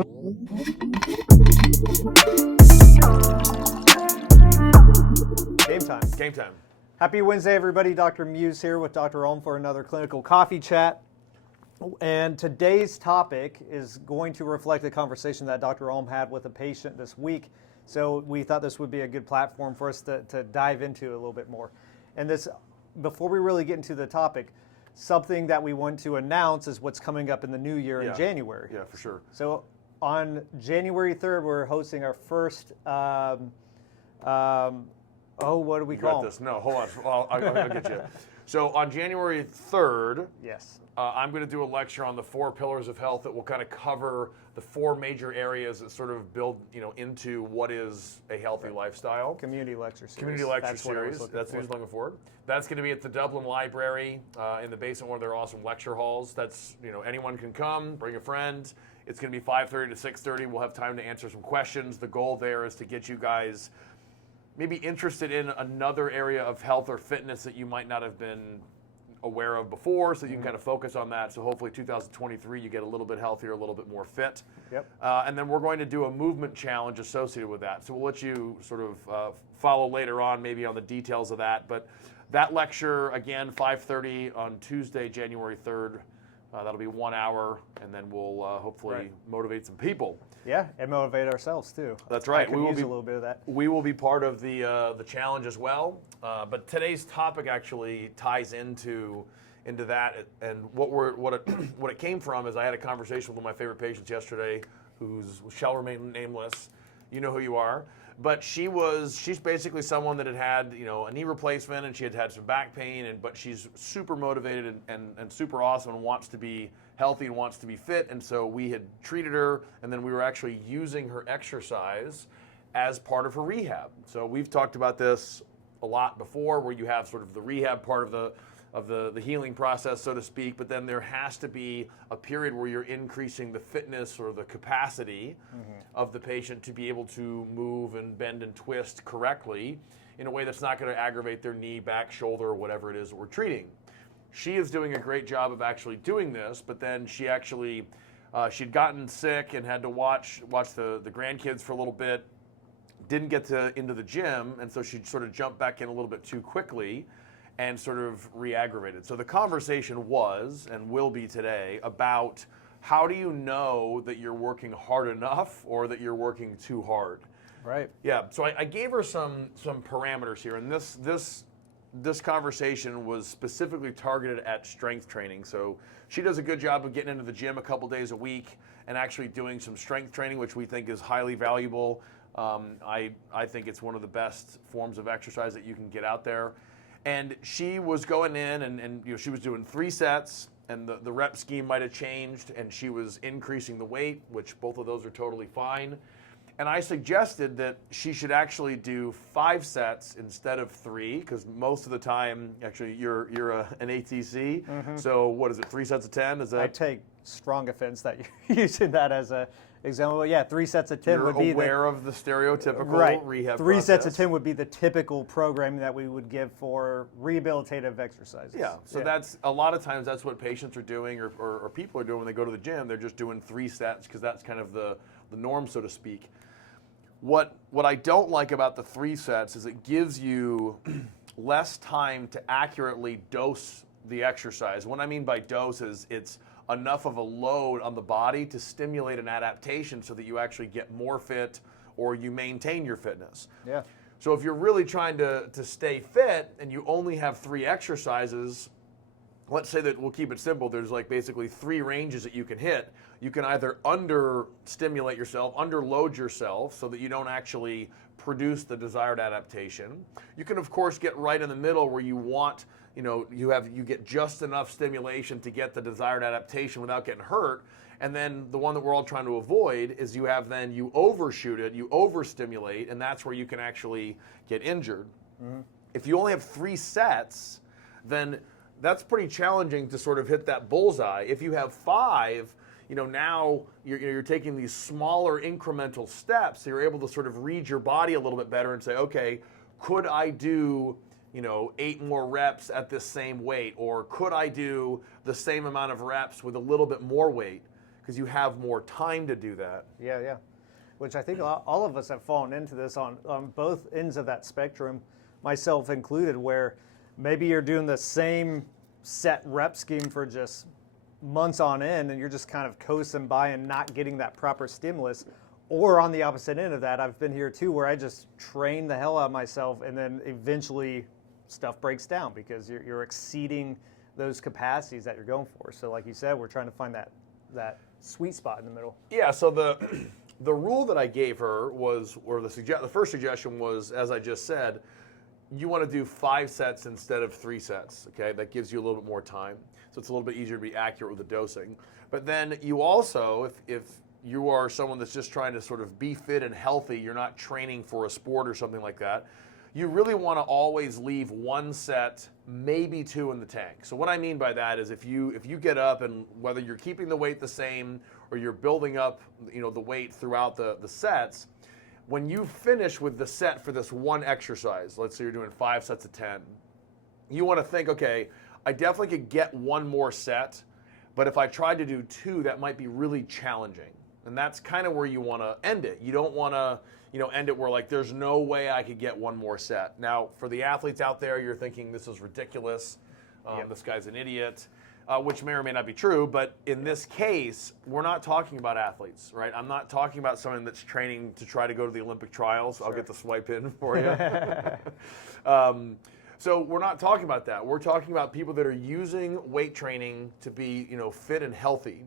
Game time. Game time. Happy Wednesday, everybody. Dr. Muse here with Dr. Ohm for another clinical coffee chat. And today's topic is going to reflect a conversation that Dr. Ohm had with a patient this week. So we thought this would be a good platform for us to dive into a little bit more. And this, before we really get into the topic, something that we want to announce is what's coming up in the new year in January. Yeah, for sure. So on January 3rd, we're hosting our first, what do we call this? No, hold on. I'll get you. So on January 3rd, yes, I'm going to do a lecture on the 4 pillars of health that will kind of cover the 4 major areas that sort of build, into what is a healthy lifestyle. Community lecture series. Community lecture series. That's what I was looking for. That's going to be at the Dublin Library in the basement, one of their awesome lecture halls. That's, anyone can come, bring a friend. It's going to be 5:30 to 6:30. We'll have time to answer some questions. The goal there is to get you guys maybe interested in another area of health or fitness that you might not have been aware of before, so you can kind of focus on that. So hopefully 2023 you get a little bit healthier, a little bit more fit. Yep. And then we're going to do a movement challenge associated with that. So we'll let you sort of follow later on maybe on the details of that. But that lecture, again, 5:30 on Tuesday, January 3rd. That'll be 1 hour, and then we'll hopefully motivate some people. Yeah, and motivate ourselves too. That's right. We will use a little bit of that. We will be part of the challenge as well. But today's topic actually ties into that, and what it came from is I had a conversation with one of my favorite patients yesterday, shall remain nameless. You know who you are. But she's basically someone that had a knee replacement, and she had some back pain, but she's super motivated and super awesome and wants to be healthy and wants to be fit. And so we had treated her, and then we were actually using her exercise as part of her rehab. So we've talked about this a lot before, where you have sort of the rehab part of the healing process, so to speak, but then there has to be a period where you're increasing the fitness or the capacity of the patient to be able to move and bend and twist correctly in a way that's not going to aggravate their knee, back, shoulder, or whatever it is that we're treating. She is doing a great job of actually doing this, but then she actually, she'd gotten sick and had to watch the grandkids for a little bit, didn't get into the gym, and so she sort of jumped back in a little bit too quickly and sort of re-aggravated. So the conversation was, and will be today, about how do you know that you're working hard enough or that you're working too hard? Right. Yeah, so I gave her some parameters here, and this conversation was specifically targeted at strength training. So she does a good job of getting into the gym a couple days a week and actually doing some strength training, which we think is highly valuable. I think it's one of the best forms of exercise that you can get out there. And she was going in and she was doing 3 sets, and the rep scheme might have changed, and she was increasing the weight, which both of those are totally fine. And I suggested that she should actually do 5 sets instead of 3, because most of the time, actually, you're an ATC. So what is it? 3 sets of 10? Is that? I take strong offense that you're using that as a example. But yeah, 3 sets of 10 would be aware of the stereotypical rehab 3 process. sets of 10 would be the typical programming that we would give for rehabilitative exercises. Yeah, so that's a lot of times that's what patients are doing or people are doing when they go to the gym. They're just doing 3 sets because that's kind of the norm, so to speak. What I don't like about the 3 sets is it gives you less time to accurately dose the exercise. What I mean by dose is it's enough of a load on the body to stimulate an adaptation so that you actually get more fit or you maintain your fitness. Yeah. So if you're really trying to stay fit and you only have 3 exercises, let's say that we'll keep it simple. There's like basically 3 ranges that you can hit. You can either under-stimulate yourself, underload yourself so that you don't actually produce the desired adaptation. You can, of course, get right in the middle where you want, you get just enough stimulation to get the desired adaptation without getting hurt. And then the one that we're all trying to avoid is you overshoot it, you overstimulate, and that's where you can actually get injured. If you only have 3 sets, then that's pretty challenging to sort of hit that bullseye. If you have 5, now you're taking these smaller incremental steps, so you're able to sort of read your body a little bit better and say, okay, could I do 8 more reps at this same weight, or could I do the same amount of reps with a little bit more weight? because you have more time to do that. Yeah. Which I think all of us have fallen into this on both ends of that spectrum, myself included, where maybe you're doing the same set rep scheme for just months on end and you're just kind of coasting by and not getting that proper stimulus. Or on the opposite end of that, I've been here too, where I just train the hell out of myself and then eventually stuff breaks down because you're exceeding those capacities that you're going for. So like you said, we're trying to find that sweet spot in the middle. Yeah, so the rule that I gave her was, or the first suggestion was, as I just said, you want to do 5 sets instead of 3 sets, okay? That gives you a little bit more time, so it's a little bit easier to be accurate with the dosing. But then you also, if you are someone that's just trying to sort of be fit and healthy, you're not training for a sport or something like that, you really want to always leave 1 set, maybe 2 in the tank. So what I mean by that is if you get up and whether you're keeping the weight the same or you're building up, the weight throughout the sets, when you finish with the set for this one exercise, let's say you're doing 5 sets of 10, you want to think, okay, I definitely could get 1 more set, but if I tried to do 2, that might be really challenging. And that's kind of where you want to end it. You don't want to end it where like there's no way I could get 1 more set. Now, for the athletes out there, you're thinking this is ridiculous. This guy's an idiot, which may or may not be true. But in this case, we're not talking about athletes, right? I'm not talking about someone that's training to try to go to the Olympic trials. Sure. I'll get the swipe in for you. So we're not talking about that. We're talking about people that are using weight training to be, fit and healthy.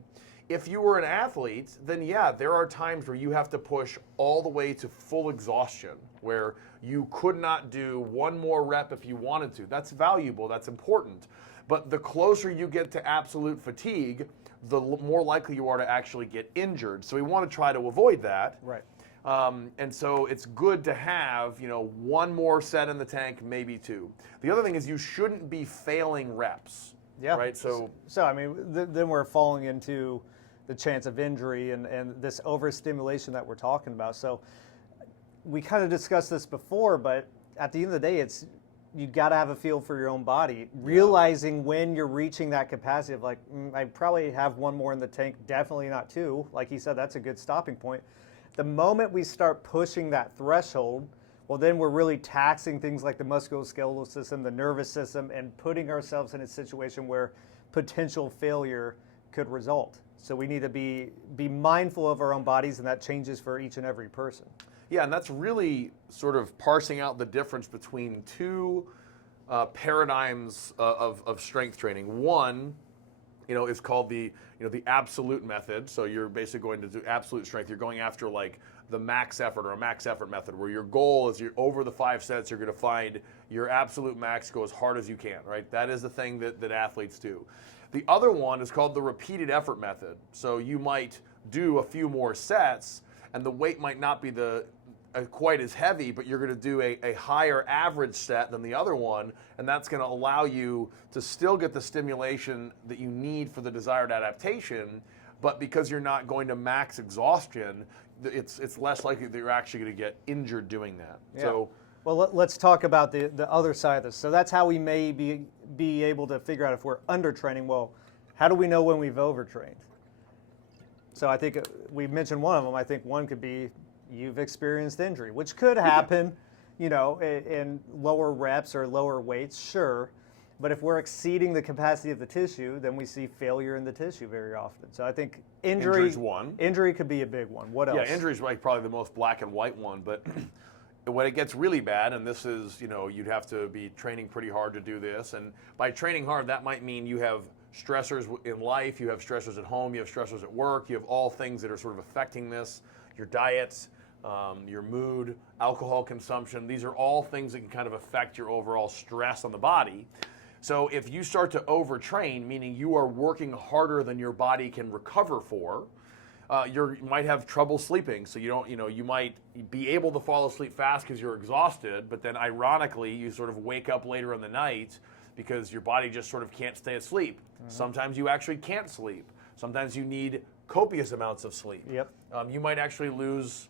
If you were an athlete, then yeah, there are times where you have to push all the way to full exhaustion, where you could not do 1 more rep if you wanted to. That's valuable, that's important. But the closer you get to absolute fatigue, the more likely you are to actually get injured. So we want to try to avoid that. Right. And so it's good to have, 1 more set in the tank, maybe 2. The other thing is you shouldn't be failing reps. Yeah. Right. So I mean, then we're falling into the chance of injury and this overstimulation that we're talking about. So we kind of discussed this before, but at the end of the day, you got to have a feel for your own body, realizing when you're reaching that capacity of like, I probably have 1 more in the tank, definitely not 2. Like you said, that's a good stopping point. The moment we start pushing that threshold, well, then we're really taxing things like the musculoskeletal system, the nervous system, and putting ourselves in a situation where potential failure could result. So we need to be mindful of our own bodies, and that changes for each and every person. Yeah, and that's really sort of parsing out the difference between 2 paradigms of strength training. One, is called the absolute method. So you're basically going to do absolute strength. You're going after like the max effort or a max effort method, where your goal is over the 5 sets, you're going to find your absolute max, go as hard as you can, right? That is the thing that athletes do. The other one is called the repeated effort method. So you might do a few more sets and the weight might not be quite as heavy, but you're going to do a higher average set than the other one, and that's going to allow you to still get the stimulation that you need for the desired adaptation, but because you're not going to max exhaustion, it's less likely that you're actually going to get injured doing that. Yeah. So, well, let's talk about the other side of this. So that's how we may be able to figure out if we're undertraining. Well, how do we know when we've overtrained? So I think we mentioned one of them. I think one could be you've experienced injury, which could happen, in lower reps or lower weights, sure. But if we're exceeding the capacity of the tissue, then we see failure in the tissue very often. So I think injury's one. Injury could be a big one. What else? Yeah, injury's like probably the most black and white one, but when it gets really bad, and this is, you'd have to be training pretty hard to do this, and by training hard, that might mean you have stressors in life, you have stressors at home, you have stressors at work, you have all things that are sort of affecting this, your diets, your mood, alcohol consumption. These are all things that can kind of affect your overall stress on the body. So if you start to overtrain, meaning you are working harder than your body can recover for, you might have trouble sleeping. So you might be able to fall asleep fast because you're exhausted, but then ironically, you sort of wake up later in the night because your body just sort of can't stay asleep. Mm-hmm. Sometimes you actually can't sleep. Sometimes you need copious amounts of sleep. Yep. You might actually lose,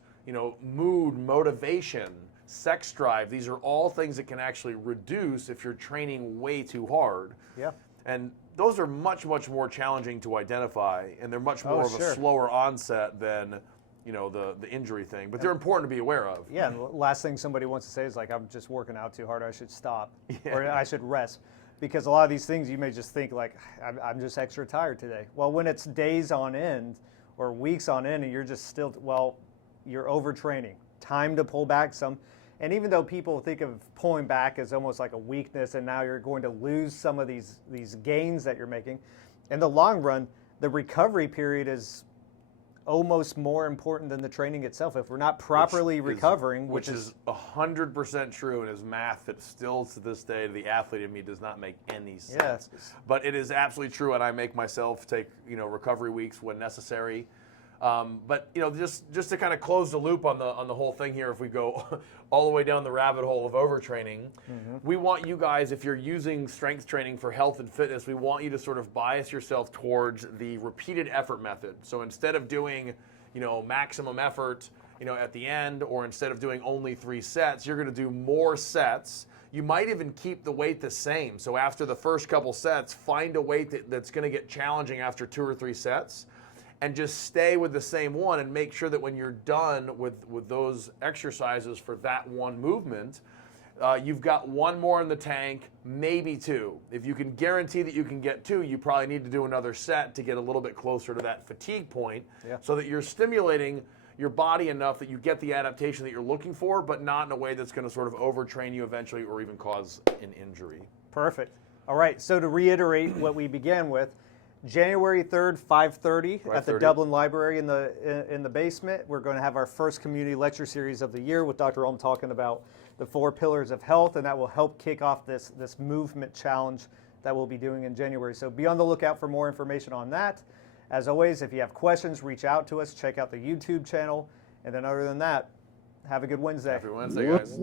mood, motivation, sex drive. These are all things that can actually reduce if you're training way too hard. Yeah. And those are much more challenging to identify, and they're much more of a slower onset than the injury thing. But they're important to be aware of. Yeah, and the last thing somebody wants to say is like, I'm just working out too hard, I should stop, or I should rest. Because a lot of these things you may just think like, I'm just extra tired today. Well, when it's days on end or weeks on end and you're just still, you're overtraining. Time to pull back some. And even though people think of pulling back as almost like a weakness and now you're going to lose some of these gains that you're making, in the long run, the recovery period is almost more important than the training itself. If we're not properly recovering, which is 100% true, and is math that still to this day, to the athlete in me, does not make any sense. Yes. But it is absolutely true, and I make myself take recovery weeks when necessary. But just to kind of close the loop on the whole thing here, if we go all the way down the rabbit hole of overtraining, we want you guys, if you're using strength training for health and fitness, we want you to sort of bias yourself towards the repeated effort method. So instead of doing maximum effort at the end, or instead of doing only 3 sets, you're going to do more sets. You might even keep the weight the same. So after the first couple sets, find a weight that's going to get challenging after 2 or 3 sets. And just stay with the same one, and make sure that when you're done with those exercises for that one movement, you've got 1 more in the tank, maybe 2. If you can guarantee that you can get 2, you probably need to do another set to get a little bit closer to that fatigue point, so that you're stimulating your body enough that you get the adaptation that you're looking for, but not in a way that's going to sort of overtrain you eventually or even cause an injury. Perfect. All right, so to reiterate what we began with, January 3rd, 5:30 at the Dublin Library in the basement. We're going to have our first community lecture series of the year with Dr. Ulm talking about the 4 pillars of health, and that will help kick off this movement challenge that we'll be doing in January. So be on the lookout for more information on that. As always, if you have questions, reach out to us. Check out the YouTube channel. And then other than that, have a good Wednesday. Happy Wednesday, guys.